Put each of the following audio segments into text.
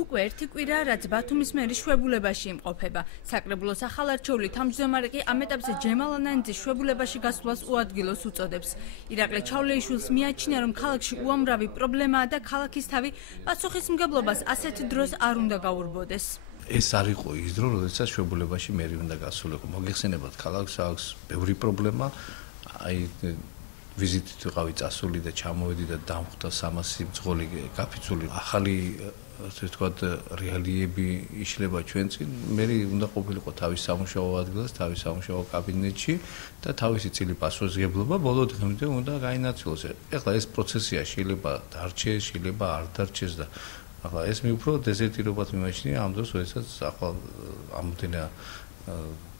უკვე ერთი კვირა, რაც ბათუმის მერის შვებულებაში იმყოფება. საკრებულოს ახალარჩეული თავმჯდომარე კი ამ ეტაპზე ჯემალ ანანიძის შვებულებაში გასვლას უადგილოს უწოდებს. ირაკლი ჩავლეიშვილს მიაჩნია, რომ ქალაქში უამრავი პრობლემაა და ქალაქის თავი პასუხისმგებლობას ასეთ დროს არ უნდა გაურბოდეს. ეს არ იყო ის დრო, როდესაც შვებულებაში მერი უნდა გასულიყო. მოგეხსენებათ, ქალაქს აქვს ბევრი პრობლემა. ვიზიტით ვიყავი წასული და ჩამოვედი და დამხვდა 300 მძღოლი გაფიცული. ახალი ასე ვთქვათ, რეალიები იშლება ჩვენ წინ. მე უნდა ყოფილიყო თავის სამუშაო ადგილას, თავის სამუშაო კაბინეტში და თავისი წილი პასუხისმგებლობა ბოლო დღემდე უნდა გაინაცვლოს. ეხლა ეს პროცესია შეიძლება დარჩეს, შეიძლება არ დარჩეს და ახლა ეს მე უფრო დეზერტირობად მიმაჩნია ამ დროს, როდესაც ახლა ამოდენა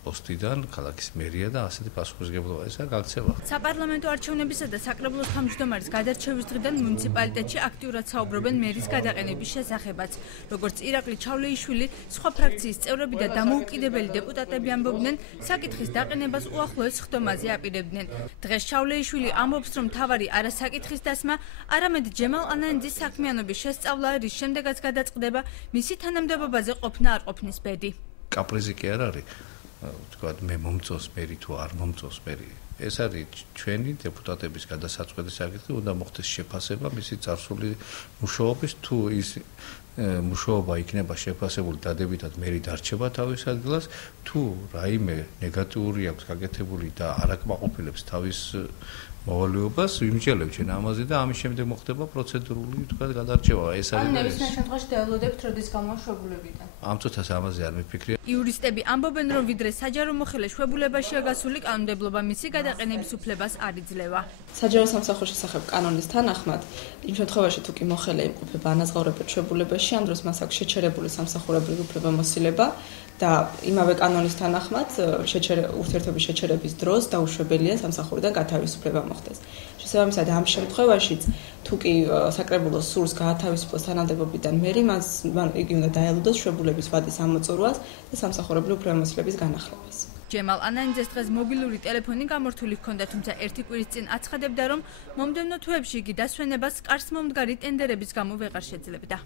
პოსტიდან ქალაქის მერია და ასეთი პასუხისმგებლობა ესა გაქცევა. საპარლამენტო არჩევნებისა და საკრებულოს თავმჯდომარის გადარჩევის დღიდან მუნიციპალიტეტში აქტიურად საუბრობენ მერის გადაყენების შესახებაც. როგორც ირაკლი ჩავლეიშვილი, სხვა ფრაქციის წევრები და დამოუკიდებელი დეპუტატები ამბობდნენ, საკითხის დაყენებას უახლოეს ხდომაზე აპირებდნენ. დღეს ჩავლეიშვილი ამბობს, რომ თავარი არა საკითხის დასმა, არამედ ჯემალ ანანიძის საქმიანობის შესწავლაა, რის შემდეგაც გადაწყდება მისი თანამდებობაზე ყოფნა არ ყოფნის ბედი. კაპრიზი კი არ არის. ვთქვათ, მე მომწონს მერი თუ არ მომწონს მერი. ეს არის ჩვენი დეპუტატების გადასაწყვეტი საკითხი, უნდა მოხდეს შეფასება მისი წარსული მუშაობის, თუ ის მუშაობა იქნება შეფასებული დადებითად მერი დარჩება თავის ადგილას, თუ რაიმე ნეგატიური აქვს გაკეთებული და არ აკმაყოფილებს თავის მოვალეობას, ვიმსჯელებ ჩვენ ამაზე და ამის შემდეგ მოხდება პროცედურული ვთქვათ გადარჩევა. ეს არის ნებისმიერ შემთხვევაში დაელოდებთ როდის გამოშვებულებიდან. ამ წუთას ამაზე არ მიფიქრია. იურისტები ამბობენ, რომ ვიდრე საჯარო მოხელე შვებულებაშია გასული, კანონმდებლობა მისი გადაყენების უფლებას არ იძლევა. საჯარო სამსახურის შესახებ კანონის თანახმად, იმ შემთხვევაში თუ კი მოხელე იმყოფება ანაზღაურებულ შვებულებაში, ამ დროს მას აქვს შეჩერებული სამსახურებრივი უფლებამოსილება და იმავე კანონის თანახმად ურთიერთობის შეჩერების დროს დაუშვებელია სამსახურიდან გათავისუფლება მოხდეს. შესაბამისად, ამ შემთხვევაშიც თუ კი საკრებულოს სურს გაათავისუფლოს თანამდებობიდან მერი, იგი უნდა დაელოდოს შვებულების ვადის ამოწურვას და სამსახურებრივი უფლებამოსილების განახლებას. ჯემალ ანანიძეს დღეს მობილური ტელეფონი გამორთული ჰქონდა, თუმცა ერთი კვირის წინ აცხადებდა, რომ მომდევნო თვეებში იგი დასვენებას კარს მომდგარი ტენდერების გამო ვეღარ შეძლებდა.